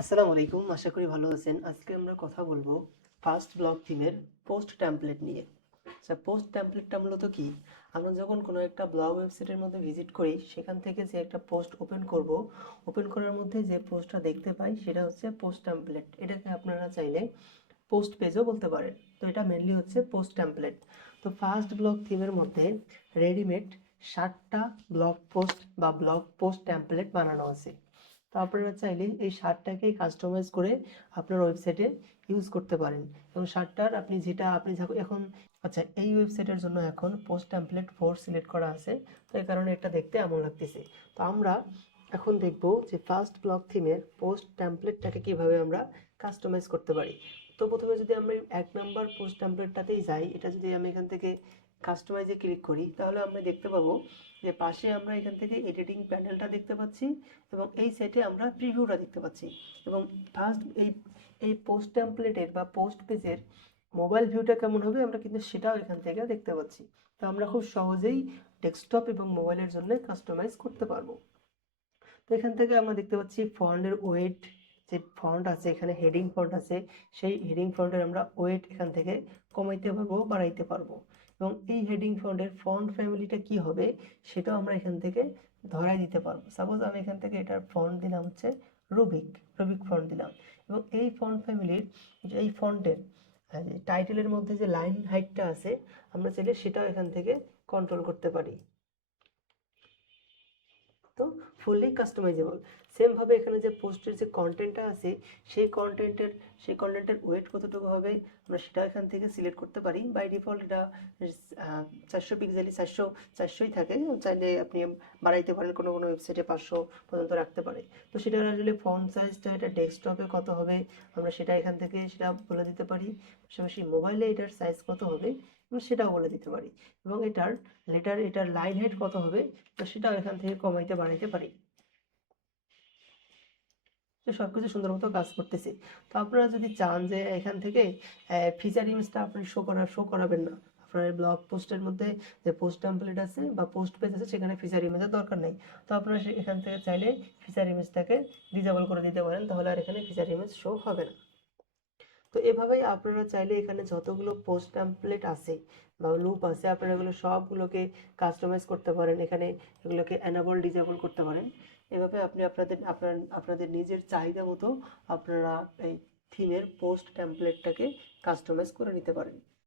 আসসালামু আলাইকুম, আশা করি ভালো আছেন। আজকে আমরা কথা বলবো ফার্স্ট ব্লক থিমের পোস্ট টেমপ্লেট নিয়ে। আচ্ছা, পোস্ট টেমপ্লেটটা মূলত কি? আমরা যখন কোনো একটা ব্লগ ওয়েবসাইটের মধ্যে ভিজিট করি, সেখান থেকে যে একটা পোস্ট ওপেন করার মধ্যে যে পোস্টটা দেখতে পাই সেটা হচ্ছে পোস্ট টেমপ্লেট। এটাকে আপনারা চাইলে পোস্ট পেজও বলতে পারেন। তো এটা মেনলি হচ্ছে পোস্ট টেমপ্লেট। তো ফার্স্ট ব্লগ থিমের মধ্যে রেডিমেড 60টা ব্লগ পোস্ট বা ব্লগ পোস্ট টেমপ্লেট বানানো আছে। তো আপনারা চাইলে এই শার্টটাকে কাস্টমাইজ করে আপনার ওয়েবসাইটে ইউজ করতে পারেন এবং শার্টটার আপনি যেটা এখন আচ্ছা, এই ওয়েবসাইটের জন্য এখন পোস্ট টেমপ্লেট 4 সিলেক্ট করা আছে। তো এই কারণে এটা দেখতে এমন লাগতেছে। তো আমরা এখন দেখব যে ফার্স্ট ব্লক থিমের পোস্ট টেমপ্লেটটাকে কিভাবে আমরা কাস্টমাইজ করতে পারি। তো প্রথমে যদি আমরা 1 নম্বর পোস্ট টেমপ্লেটটাতেই যাই, এটা যদি আমি এখান থেকে কাস্টমাইজে ক্লিক করি, তাহলে আমরা দেখতে পাবো যে পাশে আমরা এখান থেকে এডিটিং প্যানেলটা দেখতে পাচ্ছি এবং এই সেটে আমরা প্রিভিউটা দেখতে পাচ্ছি। এবং ফার্স্ট এই পোস্ট টেমপ্লেটের বা পোস্ট পেজের মোবাইল ভিউটা কেমন হবে আমরা কিন্তু সেটাও এখান থেকে দেখতে পাচ্ছি। তো আমরা খুব সহজেই ডেস্কটপ এবং মোবাইলের জন্য কাস্টমাইজ করতে পারবো। তো এখান থেকে আমরা দেখতে পাচ্ছি ফন্টের ওয়েট, যে ফন্ট আছে এখানে হেডিং ফন্ট আছে, সেই হেডিং ফন্টের আমরা ওয়েট এখান থেকে কমাইতে পারবো, বাড়াইতে পারবো। এবং এই হেডিং ফন্টের ফন্ট ফ্যামিলিটা কি হবে সেটাও আমরা এখান থেকে ধরাই দিতে পারবো। সাপোজ আমি এখান থেকে এটার ফন্ট দিলাম হচ্ছে রুবিক রুবিক ফন্ট দিলাম। এবং এই ফন্ট ফ্যামিলির এই ফন্টের টাইটেলের মধ্যে যে লাইন হাইটটা আছে আমরা চাইলে সেটাও এখান থেকে কন্ট্রোল করতে পারি। তো ফুললি কাস্টমাইজেবল। সেমভাবে এখানে যে পোস্টের যে কন্টেন্টটা আছে সেই কন্টেন্টের ওয়েট কতটুকু হবে আমরা সেটা এখান থেকে সিলেক্ট করতে পারি। বাই ডিফল্ট এটা 400 পিক্সেলই 400ই থাকে। চাইলে আপনি বাড়াইতে পারেন, কোনো কোনো ওয়েবসাইটে 500 পর্যন্ত রাখতে পারে। তো সেটা আসলে ফন্ট সাইজটা এটা ডেস্কটপে কত হবে আমরা সেটা এখান থেকে সেটা বলে দিতে পারি। পাশাপাশি মোবাইলে এটার সাইজ কত হবে আমরা সেটাও বলে দিতে পারি। এবং এটার লাইন হাইট কত হবে তো সেটাও এখান থেকে কমাইতে বাড়াইতে পারি। তো সবকিছু সুন্দর মতো কাজ করতেছে। তো আপনারা যদি চান যে এখান থেকে ফিচার ইমেজটা আপনি শো করাবেন না, আপনার ব্লগ পোস্টের মধ্যে যে পোস্ট টেমপ্লেট আছে বা পোস্ট পেজ আছে সেখানে ফিচার ইমেজের দরকার নেই। তো আপনারা এখান থেকে চাইলে ফিচার ইমেজটাকে ডিসেবল করে দিতে পারেন, তাহলে আর এখানে ফিচার ইমেজ শো হবে না। তো এভাবেই আপনারা চাইলে এখানে যতগুলো পোস্ট টেমপ্লেট আছে বা লুপ আছে আপনারা এগুলো সবগুলোকে কাস্টমাইজ করতে পারেন, এখানে এগুলোকে এনেবল ডিসেবল করতে পারেন। এভাবে আপনি আপনাদের নিজের চাহিদা মতো আপনারা এই থিমের পোস্ট টেমপ্লেটটাকে কাস্টমাইজ করে নিতে পারেন।